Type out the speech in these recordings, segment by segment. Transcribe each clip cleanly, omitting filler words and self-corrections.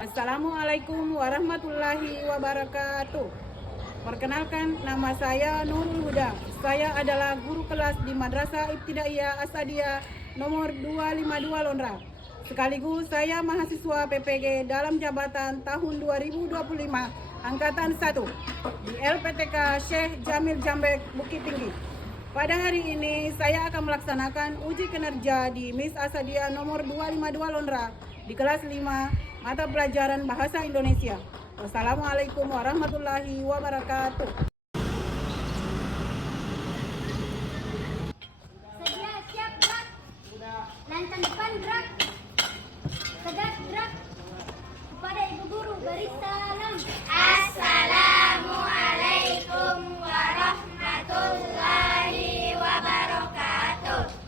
Assalamualaikum warahmatullahi wabarakatuh. Perkenalkan, nama saya Nurul Huda. Saya adalah guru kelas di Madrasah Ibtidaiyah Asadiyah nomor 252 Lonra. Sekaligus saya mahasiswa PPG dalam jabatan tahun 2025 Angkatan 1 di LPTK Syekh Jamil Jambek Bukit Tinggi. Pada hari ini saya akan melaksanakan uji kinerja di Miss Asadiyah nomor 252 Lonra di kelas 5 mata pelajaran Bahasa Indonesia. Wassalamualaikum warahmatullahi wabarakatuh. Sedia, siap, gerak. Lantang depan, gerak. Tegak, gerak. Kepada Ibu Guru, beri salam. Assalamualaikum warahmatullahi wabarakatuh.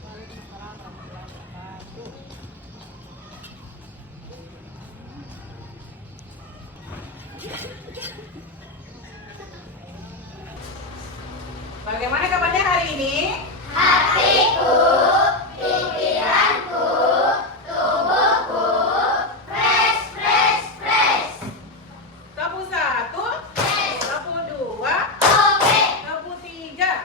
Bagaimana kabarnya hari ini? Hatiku, pikiranku, tubuhku, fresh, fresh, fresh. Kepu 1, kepu 2, Oke, kepu 3,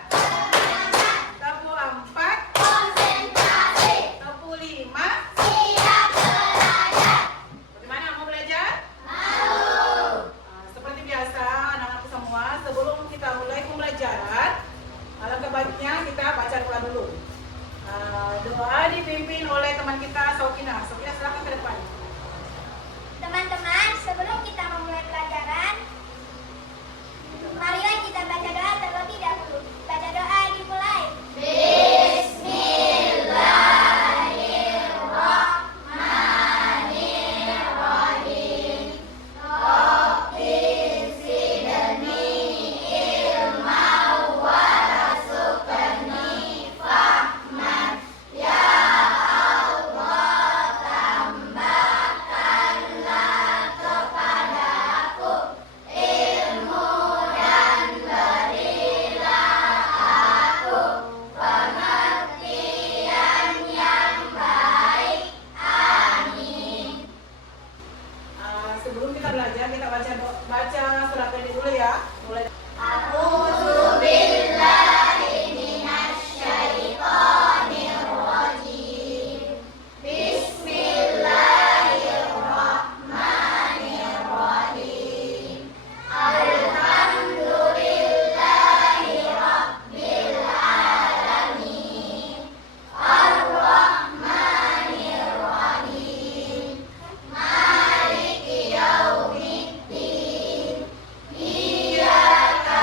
kepu 4, konsentrasi, kepu 5. siap belajar. Bagaimana mau belajar? Mau. Seperti biasa anak-anakku semua, sebelum kita mulai pembelajaran, alangkah baiknya kita baca doa dulu. Doa dipimpin oleh teman kita Sokina. Sokina, silakan ke depan. Teman-teman, sebelum kita memulai pelajaran, marilah kita baca doa terlebih dahulu. Baca doa dimulai. Bismillahirrahmanirrahim. Rabbi zidni ilma warzuqni fahman. Ya Allah, tambahkanlah kepadaku ilmu dan berilah aku pengertian yang baik. Amin. Sebelum kita belajar, kita baca surat pendek dulu ya. Mulai. A'udzu billahi minasyaitonir rajim. Bismillahirrahmanirrahim. Alhamdulillahi rabbil alamin. Ar-Rahmanir Rahim. Maliki yaumiddin. Iyyaka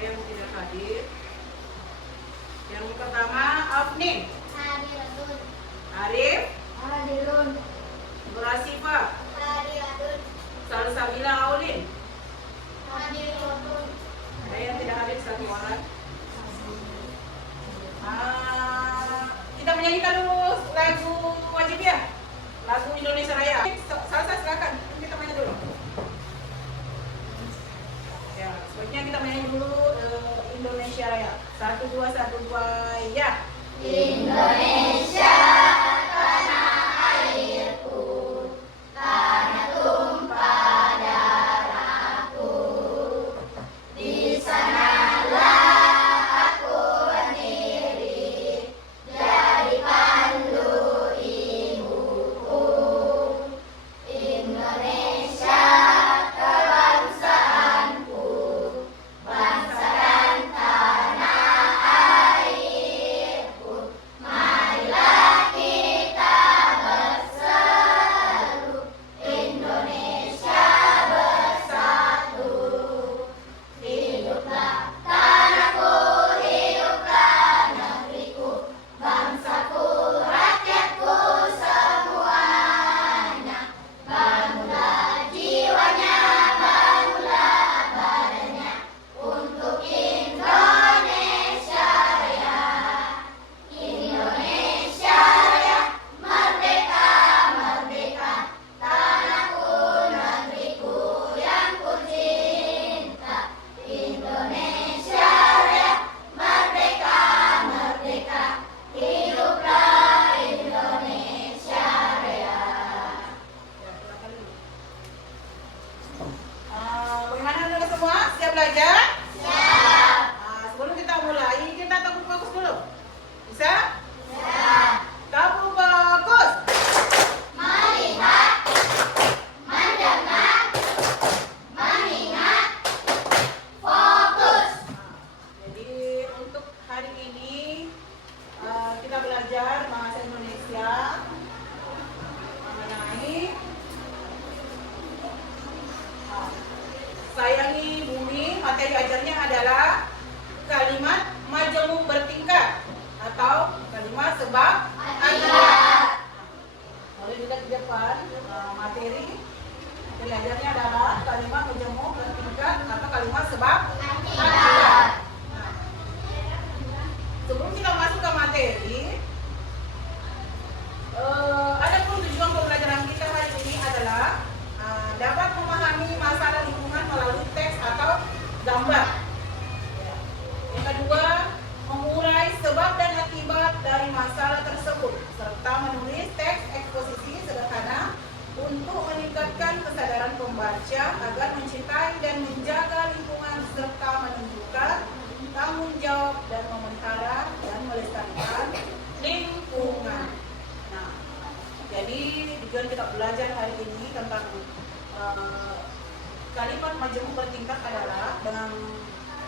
yang tidak hadir. Yang pertama, Afnin, Hadiratun. Arif, Hadirun. Nurasifa, Hadiratun. Salsabila Aulin. Hadiratun. Ada yang tidak hadir satu orang. Kita menyanyikan dulu lagu wajib ya, lagu Indonesia Raya. Salsa silakan, kita main dulu. Ya, sebaiknya kita main dulu Indonesia Raya. 1 2 1 2 ya. Indonesia tanah airku, tanah tumpah darahku. Di sanalah aku berdiri, jadi pandu ibuku. Indonesia kebangsaanku, bangsa dan tanah airku. Marilah kita berseru, Indonesia bersatu. Hiduplah tanahku, hiduplah negeriku, bangsaku, rakyatku semuanya. Bangunlah jiwanya, bangunlah badannya, untuk Indonesia Raya. Indonesia Raya, merdeka, merdeka, tanahku, negeriku yang ku cinta. Indonesia Raya, merdeka, merdeka, hiduplah Indonesia Raya. Bagaimana dulu semua? Siap belajar? Siap. Sebelum kita mulai, kita tabur fokus dulu. Bisa? Siap. Tabur fokus. Melihat, mendengar, mengingat, fokus. Jadi untuk hari ini kita belajar bahasa Indonesia mengenai sayangi bumi. Materi ajarnya adalah kalimat majemuk bertingkat atau kalimat sebab akibat. Boleh dilihat di depan materi ajarnya adalah kalimat majemuk bertingkat atau kalimat sebab akibat. Nah, sebelum kita masuk ke materi, adapun tujuan pembelajaran kita hari ini adalah dapat memahami masalah lingkungan melalui teks atau gambar. Yang kedua, mengurai sebab dan akibat dari masalah tersebut serta menulis teks eksposisi sederhana untuk meningkatkan kesadaran pembaca agar mencintai dan menjaga lingkungan serta menunjukkan tanggung jawab dan memelihara dan melestarikan lingkungan. Nah, jadi tujuan kita belajar hari ini tentang kalimat majemuk bertingkat adalah dengan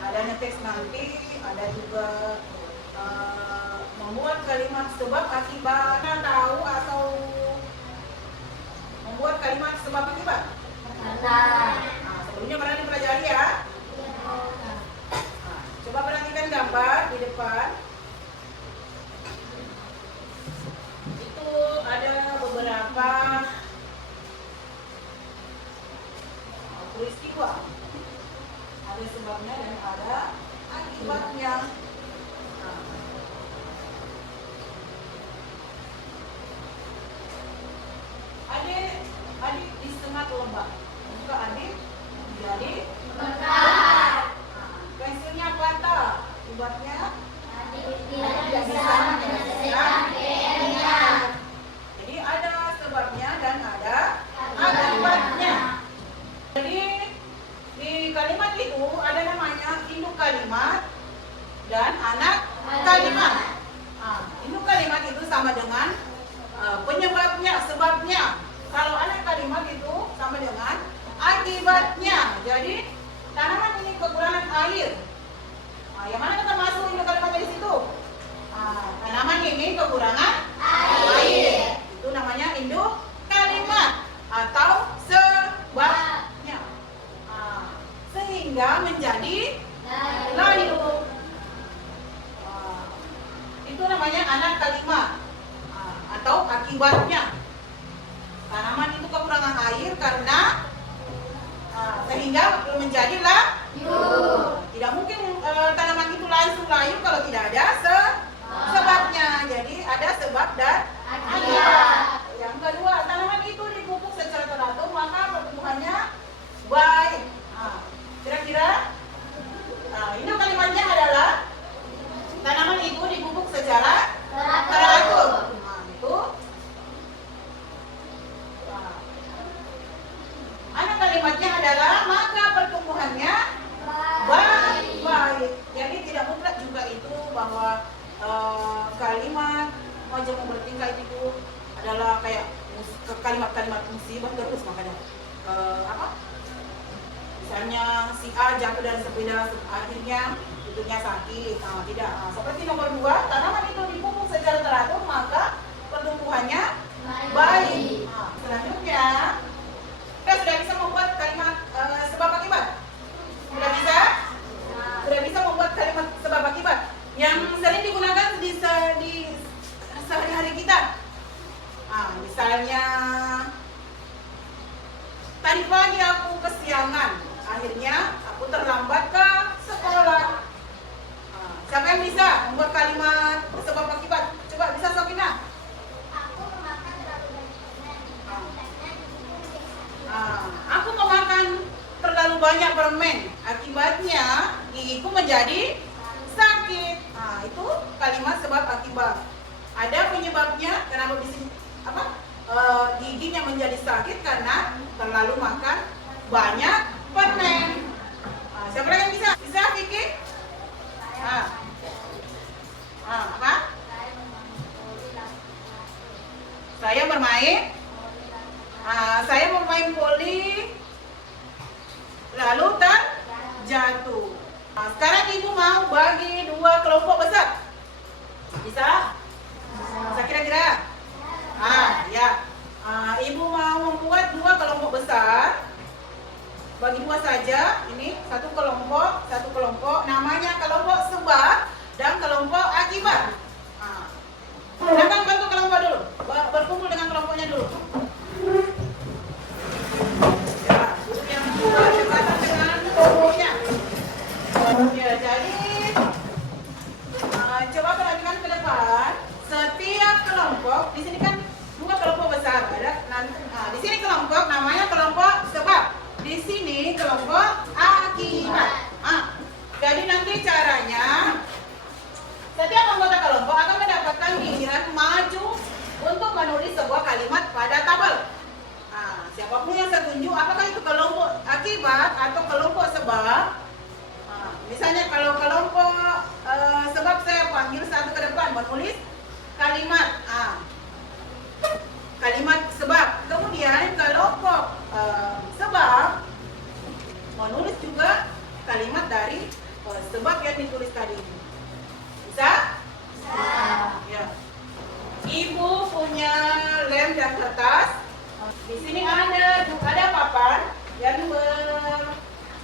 adanya teks nanti ada juga membuat kalimat sebab akibat. Kita tahu atau membuat kalimat sebab akibat? Nah, sebelumnya pernah dipelajari ya. Nah, coba perhatikan gambar di depan. Itu ada beberapa peristiwa. Ada sebabnya dan ada akibatnya. Adik disengat lebah. Jika adik jadi Mekar. pensilnya patah. Akibatnya Tidak bisa menyelesaikan PR-nya. Jadi ada sebabnya dan ada akibatnya. Jadi di kalimat itu ada namanya induk kalimat dan anak kalimat. Induk kalimat itu sama dengan penyebabnya, sebabnya. Kalau anak kalimat itu sama dengan akibatnya. Jadi tanaman ini kekurangan air. Yang mana kita masuk induk kalimat di situ? Tanaman ini kekurangan air. Itu namanya induk kalimat atau sebabnya. Sehingga menjadi Layu. Itu namanya anak kalimat atau akibatnya. Tanaman itu kekurangan air karena sehingga menjadi layu. Tidak mungkin tanaman itu langsung layu kalau tidak ada sebabnya. Jadi ada sebab dan akibat. Yang kedua, tanaman itu dipupuk secara teratur maka pertumbuhannya baik. Kira-kira ini kalimatnya adalah tanaman itu dipupuk secara teratur. Itu anak kalimatnya adalah maka pertumbuhannya baik. Jadi tidak mutlak juga itu bahwa kalimat majemuk bertingkah itu adalah kayak kalimat-kalimat musibah terus, makanya misalnya si A jatuh dari sepeda akhirnya lututnya sakit. Tidak. Seperti nomor 2, tanaman itu dipupuk secara teratur maka pertumbuhannya baik. Selanjutnya kita sudah bisa membuat kalimat sebab akibat. Sudah bisa? Sudah bisa membuat kalimat sebab akibat yang sering digunakan di sehari-hari kita. Misalnya tadi pagi aku kesiangan, akhirnya aku terlambat ke sekolah. Siapa yang bisa membuat kalimat sebab akibat? Coba, bisa Sokina? Aku memakan terlalu banyak permen, akibatnya gigiku menjadi sakit. Itu kalimat sebab akibat. Ada penyebabnya, kenapa di sini giginya menjadi sakit karena terlalu makan banyak permen. Siapa lagi yang bisa? Bisa, Vicky? Apa? Saya bermain. Saya bermain voli, lalu terjatuh. Sekarang ibu mau bagi 2 kelompok besar. Bisa? Bisa kira-kira? Ya. Ibu mau membuat 2 kelompok besar. Bagi 2 saja. Ini satu kelompok. Namanya kelompok sebab dan kelompok akibat. Silakan bantu kelompok dulu. Berkumpul dengan kelompoknya dulu. Yang berdekatan dengan kelompoknya. Ya, jadi coba perhatikan ke depan. Setiap kelompok, di sini kan 2 kelompok besar. Di sini kelompok namanya kelompok sebab. Di sini kelompok akibat. Jadi nanti caranya setiap anggota kelompok akan mendapatkan giliran maju untuk menulis sebuah kalimat pada tabel. Siapapun yang saya tunjuk, apakah itu kelompok akibat atau kelompok sebab. Misalnya kalau kelompok sebab saya panggil satu ke depan menulis kalimat kalimat sebab. Kemudian kelompok sebab menulis juga kalimat dari sebab yang ditulis tadi. Bisa? Ya. Ibu punya lem dan kertas. Di sini ada papan yang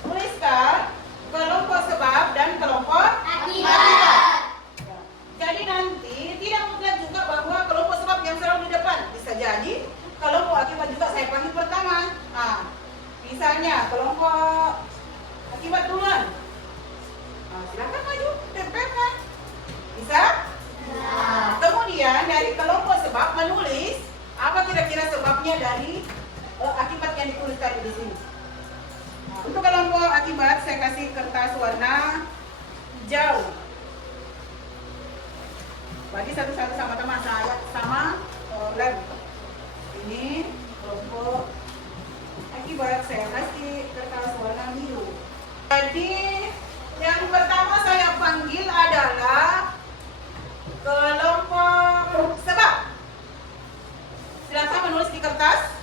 menuliskan kelompok sebab dan kelompok akibat. Jadi nanti tidak mutlak juga bahwa kelompok sebab yang selalu di depan. Bisa jadi kelompok akibat juga saya panggil pertama. Misalnya kelompok akibat duluan. Silakan maju, tempelkan. Bisa? Kemudian dari kelompok sebab menulis apa kira-kira sebabnya dari akibat yang ditulis tadi di sini. Untuk kelompok akibat saya kasih kertas warna hijau. Bagi satu-satu sama-sama saya sama lem. Ini kelompok akibat saya kasih kertas warna biru. Jadi yang pertama saya panggil adalah kelompok sebab. Silakan menulis di kertas.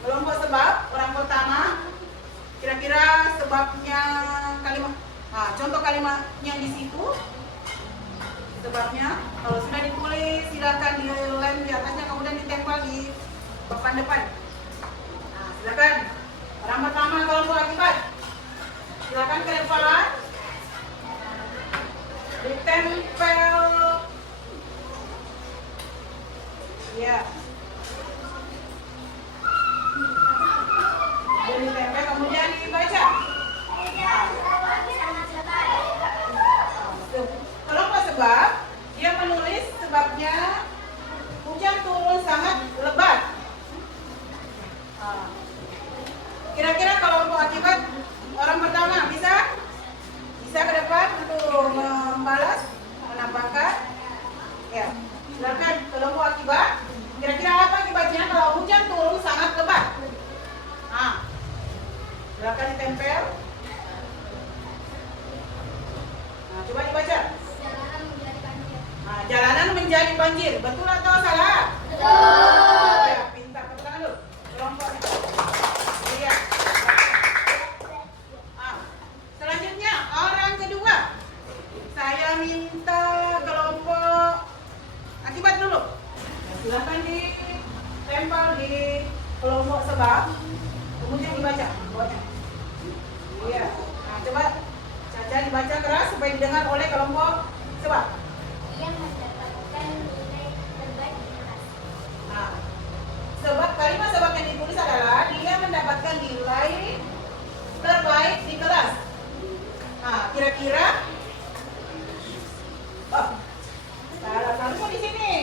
Kelompok sebab, orang pertama. Kira-kira sebabnya kalimat. Contoh kalimatnya di situ. Sebabnya, kalau sudah ditulis, silakan dilem di atasnya, kemudian ditempel di papan depan. Silakan. Orang pertama kelompok akibat. Silakan ke depan. ditempel. Ya. Dan ditempel kemudian dibaca. Kelompok sebab, dia menulis sebabnya hujan turun sangat lebat. Kira-kira kelompok akibat orang pertama bisa ke depan untuk membalas, menambahkan. Ya, silakan kelompok akibat. Kira-kira apa akibatnya kalau hujan turun sangat lebat? Silakan ditempel. Coba dibaca. Jalanan menjadi banjir. Betul atau salah? Betul. Ya, pintar. Tepuk tangan dulu. Kelompok. Iya. Selanjutnya orang kedua. Saya minta kelompok akibat dulu. Silakan ditempel di kelompok sebab. Kemudian dibaca. Iya. Coba Caca dibaca keras supaya didengar oleh kelompok sebab. Yang mendapatkan nilai terbaik di kelas. Sebab kalimat sebab yang ditulis adalah dia mendapatkan nilai terbaik di kelas. Kira-kira salah di sini.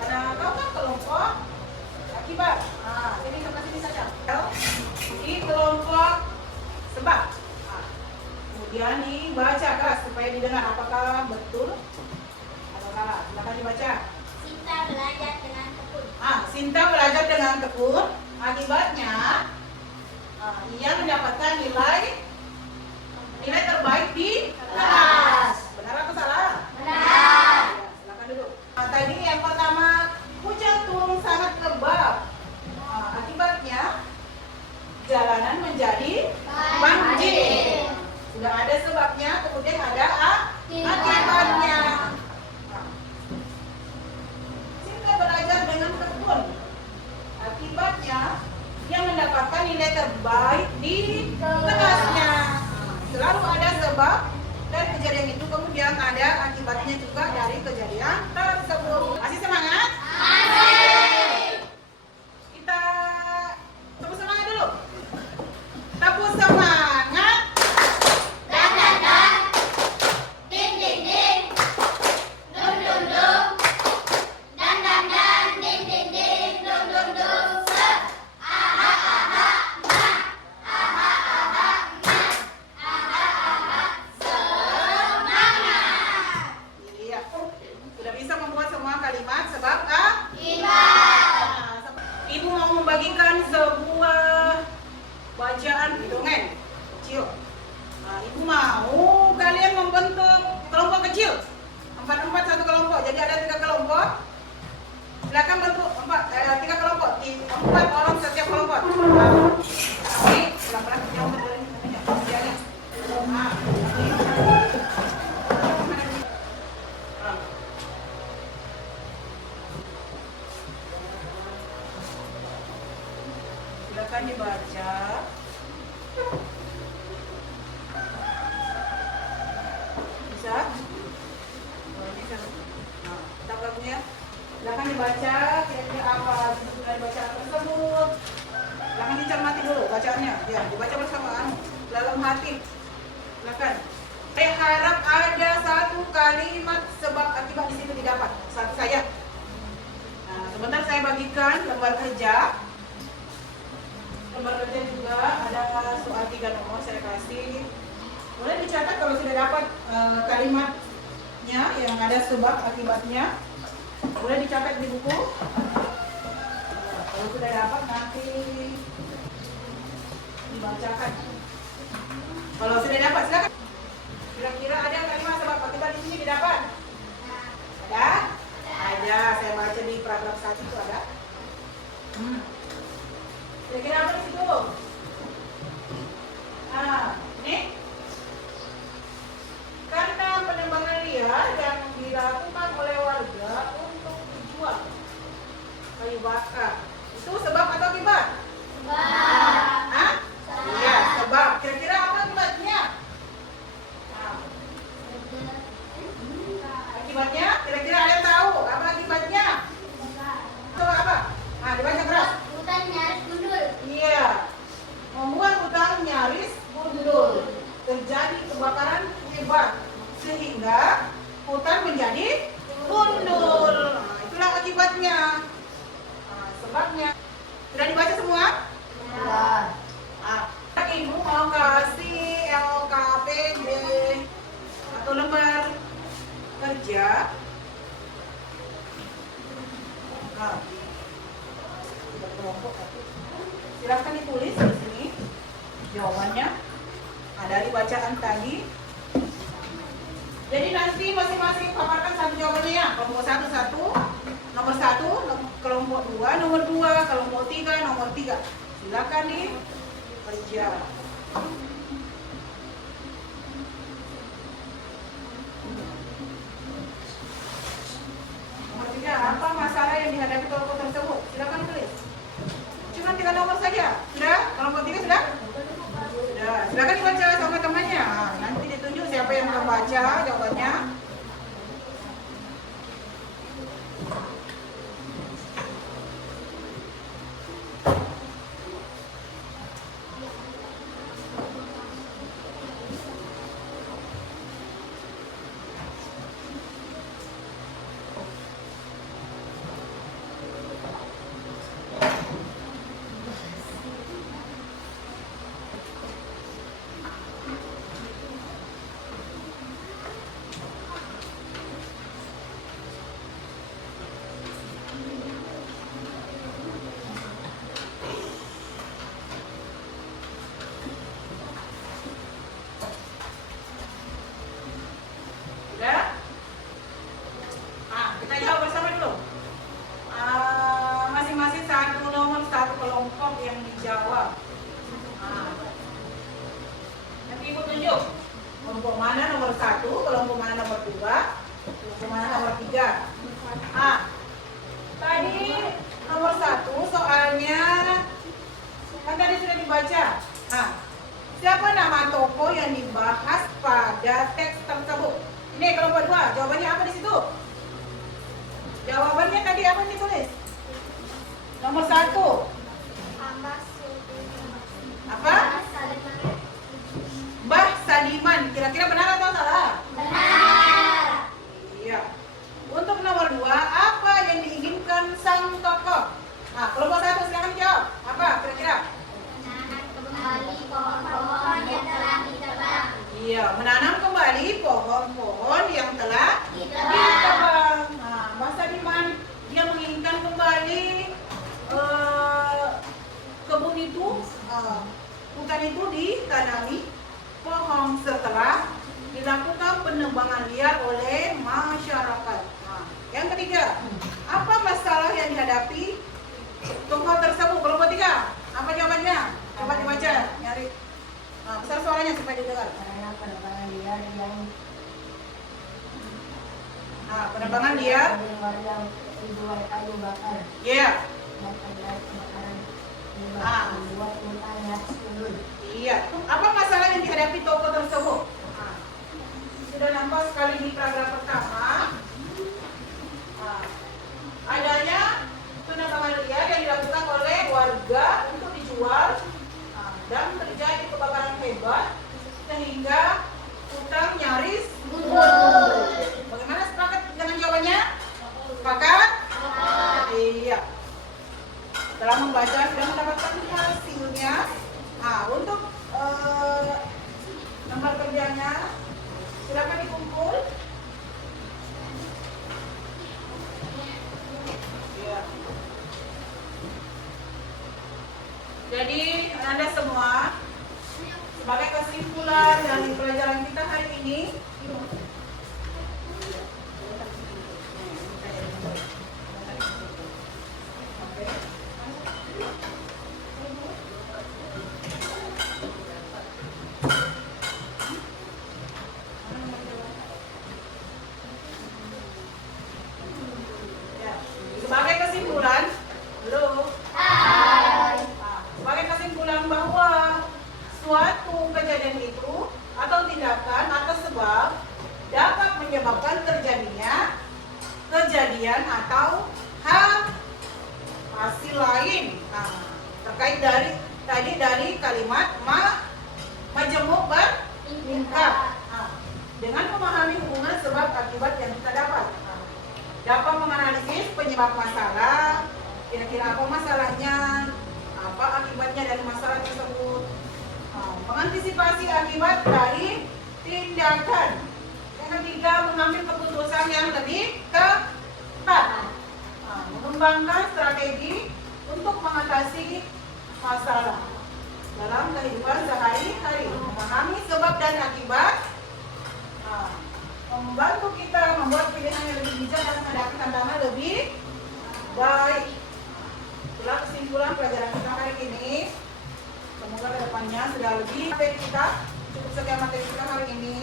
Karena kau kan kelompok akibat. Sini sebelah sini saja. Di kelompok sebab. Kemudian dibaca keras supaya didengar apakah betul atau salah. Silakan dibaca. Sinta belajar dengan tekun. Sinta belajar dengan tekun. Akibatnya ia mendapatkan nilai terbaik di kelas. Benar atau salah? Benar. Silakan duduk. Tadi yang pertama, hujan turun sangat lebat. Akibatnya jalanan menjadi banjir. Sudah ada sebabnya, kemudian ada akibatnya. Sinta belajar dengan tekun. Akibatnya dia mendapatkan nilai terbaik di kelasnya. Selalu ada sebab dan kejadian itu, kemudian ada akibatnya juga dari kejadian tersebut. Masih semangat? Masih. Kita tepuk semangat dulu. Tepuk semangat. Ibu mau membagikan sebuah bacaan dongeng kecil. Ibu mau kalian membentuk kelompok kecil, 4-4 satu kelompok. Jadi ada 3 kelompok. Silakan bentuk 3 kelompok, 4 orang setiap kelompok. Ini pelan-pelan jauh dari namanya. Silakan dibaca. Bisa? Bisa. Kita lagunya. Silakan dibaca. Kira-kira apa sudah dibaca tersebut? Silakan dicermati dulu bacaannya. Ya, dibaca bersamaan dalam hati. Silakan. Saya harap ada satu kalimat sebab akibat di situ didapat. Satu saya. Sebentar saya bagikan lembar kerja. Lembar kerja juga ada soal 3 nomor saya kasih. Boleh dicatat kalau sudah dapat kalimatnya yang ada sebab akibatnya. Boleh dicatat di buku. Kalau sudah dapat nanti dibacakan. Kalau sudah dapat silakan. Kira-kira ada kalimat sebab akibat di sini didapat? Ada? Ada. Saya baca di paragraf 1 itu ada. Kira-kira apa di situ? Ini karena penembangan liar yang dilakukan oleh warga untuk dijual kayu bakar. Itu sebab atau akibat? Sebab. Iya, sebab. Kira-kira apa akibatnya? kebakaran hebat sehingga hutan menjadi gundul. Nah, itulah akibatnya. Nah, sebabnya. Sudah dibaca semua? Sudah. Nah, Ibu mau kasih LKPD atau lembar kerja. Nah, silahkan ditulis di sini jawabannya. Nah, dari bacaan tadi. Jadi nanti masing-masing paparkan satu jawabannya ya. Kelompok 1 nomor 1, kelompok 2 nomor 2, kelompok 3 nomor 3. Silakan dikerja. Nomor 3, apa masalah yang dihadapi kelompok tersebut? Silakan tulis. Cuma 3 nomor saja. Sudah? Kelompok 3 sudah? Sudah. Silakan dibaca sama temannya. Nah, nanti ditunjuk siapa yang membaca jawabannya. Sudah? Nah, kita jawab bersama dulu. Masing-masing satu nomor, satu kelompok yang dijawab. Nah, nanti Ibu tunjuk kelompok mana nomor 1, kelompok mana nomor 2, kelompok mana nomor 3. Tadi nomor 1 soalnya kan tadi sudah dibaca. Siapa nama tokoh yang dibahas pada teks tersebut? Ini kelompok 2, jawabannya apa di situ? Jawabannya tadi apa yang ditulis? Nomor 1. Apa? Mbah Sadiman. Kira-kira benar atau salah? Benar. Iya. Untuk nomor 2, apa yang diinginkan sang tokoh? Nah, kelompok 1 silakan jawab. Apa kira-kira? Menanam kembali pohon-pohon yang telah ditebang. Iya, menanam kembali pohon-pohon yang telah Ditebang. ditebang. Nah, Mbah Sadiman dia menginginkan kembali kebun itu, hutan itu ditanami pohon setelah dilakukan penebangan liar oleh masyarakat. Nah, yang ketiga, apa masalah yang dihadapi tokoh tersebut? Kelompok 3, apa jawabannya? Coba dibaca, nyari. Nah, besar suaranya supaya didengar. Karena penebangan liar yang Nah, penebangan liar. warga dibuat kayu bakar Iya. dan ada kebakaran membuat hutannya turun. Iya. Apa masalah yang dihadapi tokoh tersebut? Nah, sudah nampak sekali di paragraf pertama. Nah, adanya penebangan liar yang dilakukan oleh warga untuk dijual, dan terjadi kebakaran hebat sehingga hutan nyaris gundul. Bagaimana, sepakat dengan jawabannya? Sepakat? Iya. Setelah membaca sudah mendapatkan hasilnya. Nah, untuk lembar kerjanya silakan dikumpul. Iya. Jadi Anda semua, sebagai kesimpulan dari pelajaran kita hari ini, sebagai kesimpulan, sebagai kesimpulan bahwa suatu kejadian itu atau tindakan atau sebab dapat menyebabkan terjadinya kejadian atau hasil lain. Nah, terkait dari tadi dari kalimat majemuk meningkat. Dengan memahami hubungan sebab akibat yang kita dapat. Dapat menganalisis penyebab masalah, kira-kira apa masalahnya, apa akibatnya dari masalah tersebut. Mengantisipasi akibat dari tindakan. Yang ketiga, mengambil keputusan yang lebih tepat. Mengembangkan strategi untuk mengatasi masalah dalam kehidupan sehari-hari. Memahami sebab dan akibat membantu kita membuat pilihan yang lebih bijak dan menghadapi tantangan lebih baik. Itulah kesimpulan pelajaran kita hari ini. Semoga kedepannya sudah lebih materi kita. Cukup sekian materi kita hari ini.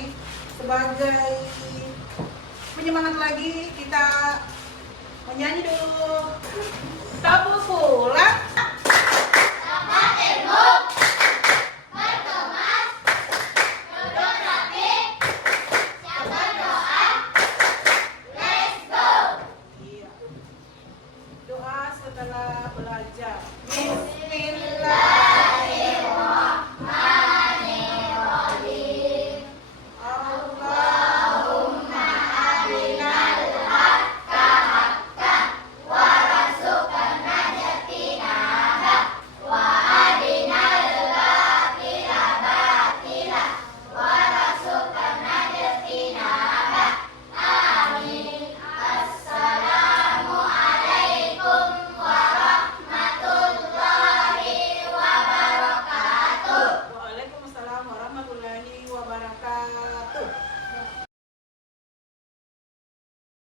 Sebagai penyemangat lagi, kita menyanyi dulu. Tabu pulang. Sama tembok.